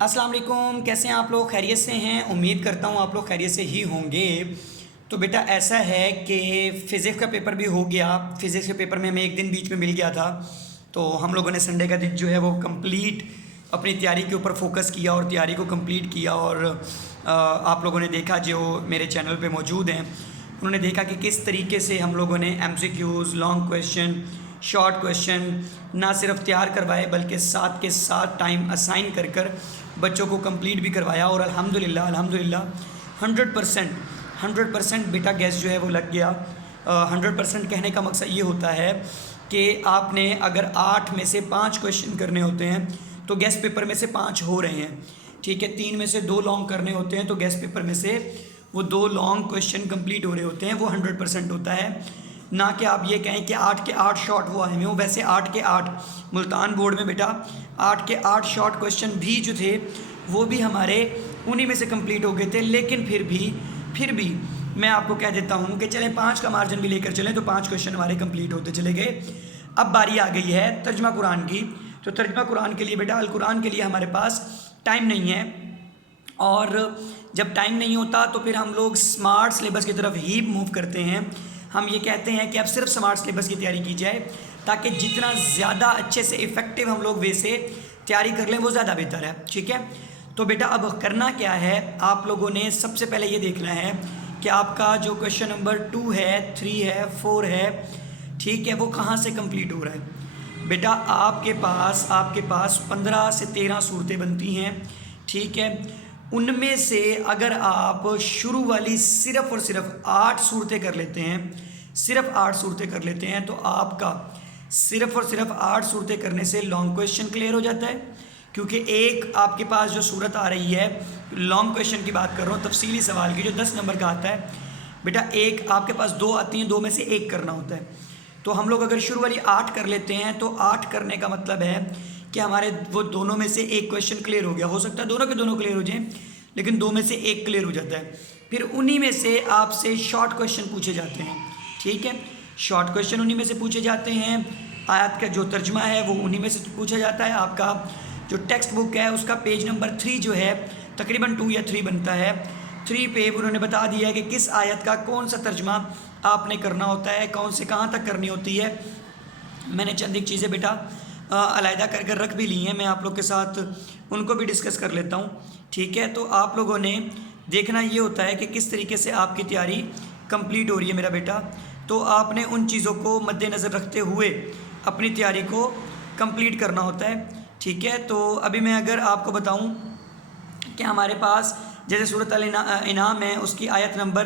السلام علیکم، کیسے ہیں آپ لوگ؟ خیریت سے ہیں؟ امید کرتا ہوں آپ لوگ خیریت سے ہی ہوں گے۔ تو بیٹا ایسا ہے کہ فزکس کا پیپر بھی ہو گیا۔ فزکس کے پیپر میں ہمیں ایک دن بیچ میں مل گیا تھا، تو ہم لوگوں نے سنڈے کا دن جو ہے وہ کمپلیٹ اپنی تیاری کے اوپر فوکس کیا اور تیاری کو کمپلیٹ کیا۔ اور آپ لوگوں نے دیکھا، جو میرے چینل پہ موجود ہیں انہوں نے دیکھا کہ کس طریقے سے ہم لوگوں نے M C Qs, long question, short question نہ صرف تیار کروائے بلکہ ساتھ کے ساتھ ٹائم اسائن کر بچوں کو کمپلیٹ بھی کروایا۔ اور الحمدللہ 100% بیٹا گیس جو ہے وہ لگ گیا۔ 100% کہنے کا مقصد یہ ہوتا ہے کہ آپ نے اگر 8 میں سے 5 کویشچن کرنے ہوتے ہیں تو گیس پیپر میں سے 5 ہو رہے ہیں، ٹھیک ہے۔ 3 میں سے 2 لانگ کرنے ہوتے ہیں تو گیس پیپر میں سے وہ 2 لانگ کویشچن کمپلیٹ ہو رہے ہوتے ہیں، وہ 100% ہوتا ہے۔ نہ کہ آپ یہ کہیں کہ 8 کے 8 شارٹ وہ آئے ہوئے ہوں۔ ویسے 8 کے 8 ملتان بورڈ میں بیٹا 8 کے 8 شارٹ کویشچن بھی جو تھے وہ بھی ہمارے انہی میں سے کمپلیٹ ہو گئے تھے، لیکن پھر بھی میں آپ کو کہہ دیتا ہوں کہ چلیں 5 کا مارجن بھی لے کر چلیں تو 5 کویشچن ہمارے کمپلیٹ ہوتے چلے گئے۔ اب باری آ گئی ہے ترجمہ قرآن کی۔ تو ترجمہ قرآن کے لیے بیٹا القرآن کے لیے ہمارے پاس ٹائم نہیں ہے، اور جب ٹائم نہیں ہوتا تو پھر ہم لوگ سمارٹ سلیبس کی طرف ہی موو کرتے ہیں۔ ہم یہ کہتے ہیں کہ اب صرف سمارٹ سلیبس کی تیاری کی جائے تاکہ جتنا زیادہ اچھے سے افیکٹو ہم لوگ ویسے تیاری کر لیں وہ زیادہ بہتر ہے، ٹھیک ہے۔ تو بیٹا اب کرنا کیا ہے، آپ لوگوں نے سب سے پہلے یہ دیکھنا ہے کہ آپ کا جو کویشچن نمبر 2 ہے، 3 ہے، 4 ہے، ٹھیک ہے، وہ کہاں سے کمپلیٹ ہو رہا ہے۔ بیٹا آپ کے پاس 15 سے 13 صورتیں بنتی ہیں، ٹھیک ہے۔ ان میں سے اگر آپ شروع والی صرف اور صرف 8 صورتیں کر لیتے ہیں تو آپ کا صرف اور صرف 8 صورتیں کرنے سے لانگ کویشچن کلیئر ہو جاتا ہے، کیونکہ ایک آپ کے پاس جو صورت آ رہی ہے، لانگ کویشچن کی بات کر رہا ہوں، تفصیلی سوال کی جو 10 نمبر کا آتا ہے بیٹا، ایک آپ کے پاس 2 آتی ہیں، 2 میں سے ایک کرنا ہوتا ہے۔ تو ہم لوگ اگر شروع والی 8 کر لیتے ہیں تو 8 کرنے کا مطلب ہے کہ ہمارے وہ دونوں میں سے ایک کویشچن کلیئر ہو گیا۔ ہو سکتا ہے دونوں کے دونوں کلیئر ہو جائیں، لیکن 2 میں سے ایک کلیئر ہو جاتا ہے۔ پھر انہی میں سے آپ سے شارٹ کویشچن پوچھے جاتے ہیں، ٹھیک ہے۔ شارٹ کویشچن انہی میں سے پوچھے جاتے ہیں، آیت کا جو ترجمہ ہے وہ انہی میں سے پوچھا جاتا ہے۔ آپ کا جو ٹیکسٹ بک ہے اس کا پیج نمبر 3 جو ہے تقریباً 2 یا 3 بنتا ہے، 3 پہ انہوں نے بتا دیا ہے کہ کس آیت کا کون سا ترجمہ آپ نے کرنا ہوتا ہے، کون سے کہاں تک کرنی ہوتی ہے۔ میں نے چند ایک چیزیں بیٹا علیحدہ کر رکھ بھی لی ہیں، میں آپ لوگ کے ساتھ ان کو بھی ڈسکس کر لیتا ہوں، ٹھیک ہے۔ تو آپ لوگوں نے دیکھنا یہ ہوتا ہے کہ کس طریقے سے آپ کی تیاری کمپلیٹ ہو رہی ہے میرا بیٹا۔ تو آپ نے ان چیزوں کو مد نظر رکھتے ہوئے اپنی تیاری کو کمپلیٹ کرنا ہوتا ہے، ٹھیک ہے۔ تو ابھی میں اگر آپ کو بتاؤں کہ ہمارے پاس جیسے سورۃ الانعام ہے، اس کی آیت نمبر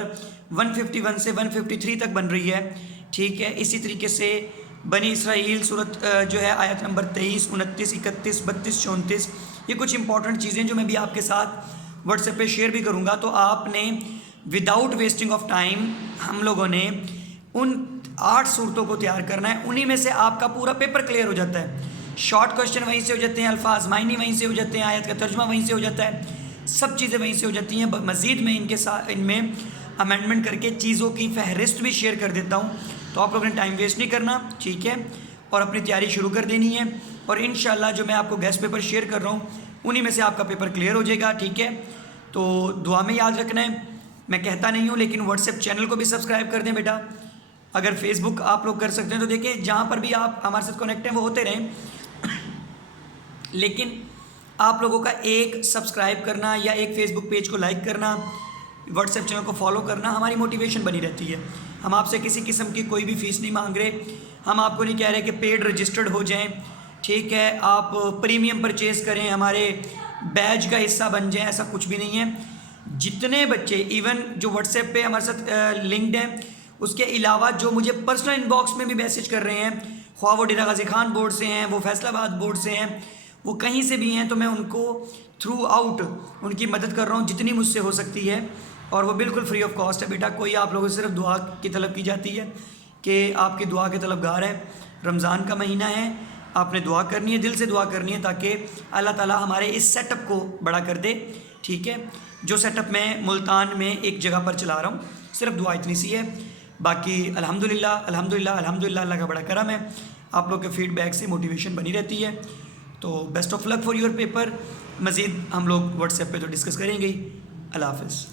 151 سے 153 تک بن رہی ہے، ٹھیک ہے۔ اسی طریقے سے بنی اسرائیل صورت جو ہے آیت نمبر 23، 29، 31، 32، 34، یہ کچھ امپورٹنٹ چیزیں جو میں بھی آپ کے ساتھ واٹس ایپ پہ شیئر بھی کروں گا۔ تو آپ نے وداؤٹ ویسٹنگ آف ٹائم ہم لوگوں نے ان 8 صورتوں کو تیار کرنا ہے، انہی میں سے آپ کا پورا پیپر کلیئر ہو جاتا ہے۔ شارٹ کویشچن وہیں سے ہو جاتے ہیں، الفاظ معنی وہیں سے ہو جاتے ہیں، آیت کا ترجمہ وہیں سے ہو جاتا ہے، سب چیزیں وہیں سے ہو جاتی ہیں۔ مزید میں ان میں امینڈمنٹ کر کے چیزوں کی فہرست بھی شیئر کر دیتا ہوں، تو آپ لوگوں نے ٹائم ویسٹ نہیں کرنا، ٹھیک ہے، اور اپنی تیاری شروع کر دینی ہے۔ اور انشاءاللہ جو میں آپ کو گیسٹ پیپر شیئر کر رہا ہوں انہی میں سے آپ کا پیپر کلیئر ہو جائے گا، ٹھیک ہے۔ تو دعا میں یاد رکھنا ہے، میں کہتا نہیں ہوں لیکن واٹس ایپ چینل کو بھی سبسکرائب کر دیں بیٹا۔ اگر فیس بک آپ لوگ کر سکتے ہیں تو دیکھیں، جہاں پر بھی آپ ہمارے ساتھ کنیکٹ ہیں وہ ہوتے رہیں، لیکن آپ لوگوں کا ایک سبسکرائب کرنا یا ایک فیس بک پیج کو لائک کرنا، واٹس ایپ چینل کو فالو کرنا ہماری موٹیویشن بنی رہتی ہے۔ ہم آپ سے کسی قسم کی کوئی بھی فیس نہیں مانگ رہے، ہم آپ کو نہیں کہہ رہے کہ پیڈ رجسٹرڈ ہو جائیں، ٹھیک ہے، آپ پریمیم پرچیز کریں، ہمارے بیچ کا حصہ بن جائیں، ایسا کچھ بھی نہیں ہے۔ جتنے بچے ایون جو واٹس ایپ پہ ہمارے ساتھ لنکڈ ہیں، اس کے علاوہ جو مجھے پرسنل ان باکس میں بھی میسیج کر رہے ہیں، خواہ وہ ڈیرہ غازی خان بورڈ سے ہیں، وہ فیصل آباد بورڈ سے ہیں، وہ کہیں سے بھی ہیں، تو میں ان کو تھرو آؤٹ ان کی مدد کر رہا ہوں جتنی مجھ سے ہو سکتی ہے، اور وہ بالکل فری آف کاسٹ ہے بیٹا۔ کوئی آپ لوگوں سے صرف دعا کی طلب کی جاتی ہے کہ آپ کی دعا کے طلبگار ہے۔ رمضان کا مہینہ ہے، آپ نے دعا کرنی ہے، دل سے دعا کرنی ہے تاکہ اللہ تعالیٰ ہمارے اس سیٹ اپ کو بڑا کر دے، ٹھیک ہے۔ جو سیٹ اپ میں ملتان میں ایک جگہ پر چلا رہا ہوں، صرف دعا اتنی سی ہے، باقی الحمدللہ اللہ کا بڑا کرم ہے، آپ لوگ کے فیڈ بیک سے موٹیویشن بنی رہتی ہے۔ تو best of luck for your paper, مزید ہم لوگ واٹس ایپ پہ تو ڈسکس کریں گے ہی. اللہ حافظ.